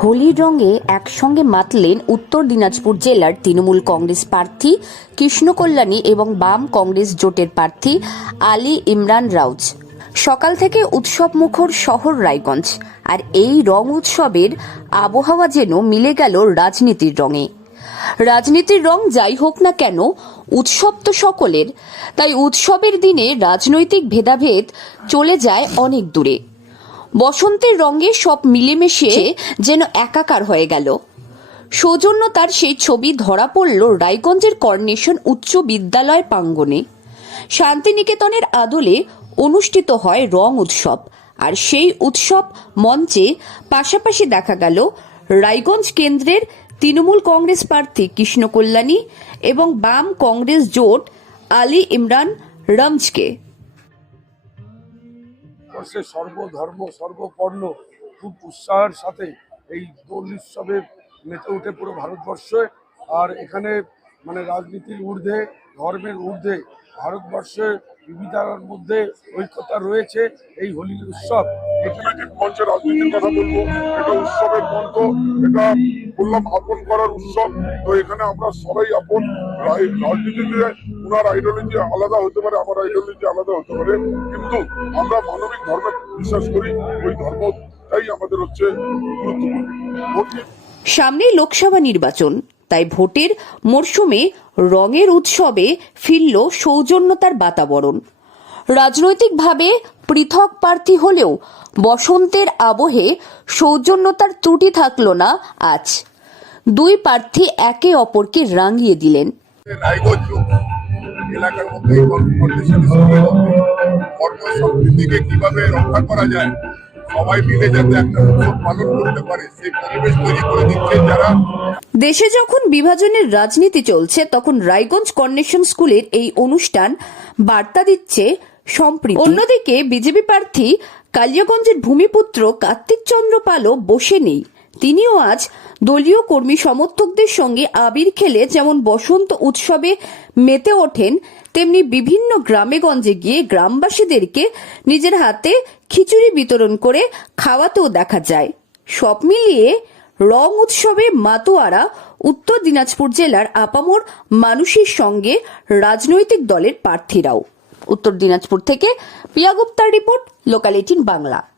হোলির রঙে একসঙ্গে মাতলেন উত্তর দিনাজপুর জেলার তৃণমূল কংগ্রেস প্রার্থী, কৃষ্ণকল্যাণী এবং বাম কংগ্রেস জোটের প্রার্থী আলী ইমরান রাউজ সকাল থেকে উৎসব মুখর শহর রায়গঞ্জ। আর এই রং উৎসবের আবহাওয়া যেন মিলে গেল রাজনীতির রঙে। রাজনীতির রং যাই হোক না কেন, উৎসব তো সকলের। তাই উৎসবের দিনে রাজনৈতিক ভেদাভেদ চলে যায় অনেক দূরে। বসন্তের রঙে সব মিলেমিশে যেন একাকার হয়ে গেল। সৌজন্য তার সেই ছবি ধরা পড়ল রায়গঞ্জের কর্নেশন উচ্চ বিদ্যালয় প্রাঙ্গণে। শান্তিনিকেতনের আদলে অনুষ্ঠিত হয় রং উৎসব আর সেই উৎসব মঞ্চে পাশাপাশি দেখা গেল রায়গঞ্জ কেন্দ্রের তৃণমূল কংগ্রেস প্রার্থী কৃষ্ণ কল্যাণী এবং বাম কংগ্রেস জোট আলী ইমরান রমজকে ভারতবর্ষে সর্বধর্ম, সর্বপর্ণ খুব উৎসাহের সাথে এই দোল উৎসবে মেতে উঠে পুরো ভারতবর্ষে। আর এখানে মানে রাজনীতির ঊর্ধ্বে ধর্মের ঊর্ধ্বে ভারতবর্ষের বিবিধার মধ্যে ঐক্যতা রয়েছে এই হোলি উৎসব। রাজনৈতিক মঞ্চে রাজনীতির কথা বলব এটা উৎসবের মঞ্চ এটা বললাম আপন করার উৎসব। তো এখানে আমরা সবাই আপন। রাই- রাজনীতিতে ওনার আইডিওলজি আলাদা হতে পারে আমার আইডিওলজি আলাদা হতে পারে। কিন্তু আমরা মানবিক ধর্মে বিশ্বাস করি ওই ধর্মটাই আমাদের হচ্ছে গুরুত্বপূর্ণ। সামনেই লোকসভা নির্বাচন। তাই ভোটের মরশুমে রঙের উৎসবে ফিরল সৌজন্যতার বাতাবরণ। রাজনৈতিকভাবে পৃথক প্রার্থী হলেও বসন্তের আবহে সৌজন্যতার ত্রুটি থাকল না আজ। দুই প্রার্থী একে অপরকে রাঙিয়ে দিলেন। এলাকার মধ্যে কীভাবে রক্ষা করা যায়? দেশে যখন বিভাজনের রাজনীতি চলছে, তখন রায়গঞ্জ কর্নেশন স্কুলের এই অনুষ্ঠান বার্তা দিচ্ছে সম্প্রীতি। অন্যদিকে বিজেপি প্রার্থী কালিয়াগঞ্জের ভূমিপুত্র কার্তিক চন্দ্র পালও বসে নেই। তিনিও আজ দলীয় কর্মী সমর্থকদের সঙ্গে আবির খেলে যেমন বসন্ত উৎসবে মেতে ওঠেন, তেমনি বিভিন্ন গ্রামে গঞ্জে গিয়ে গ্রামবাসীদেরকে নিজের হাতে খিচুড়ি বিতরণ করে খাওয়াতেও দেখা যায়। সব মিলিয়ে রং উৎসবে মাতোয়ারা উত্তর দিনাজপুর জেলার আপামোর মানুষের সঙ্গে রাজনৈতিক দলের প্রার্থীরাও। উত্তর দিনাজপুর থেকে পিয়া গুপ্তার রিপোর্ট লোকালিটিন বাংলা।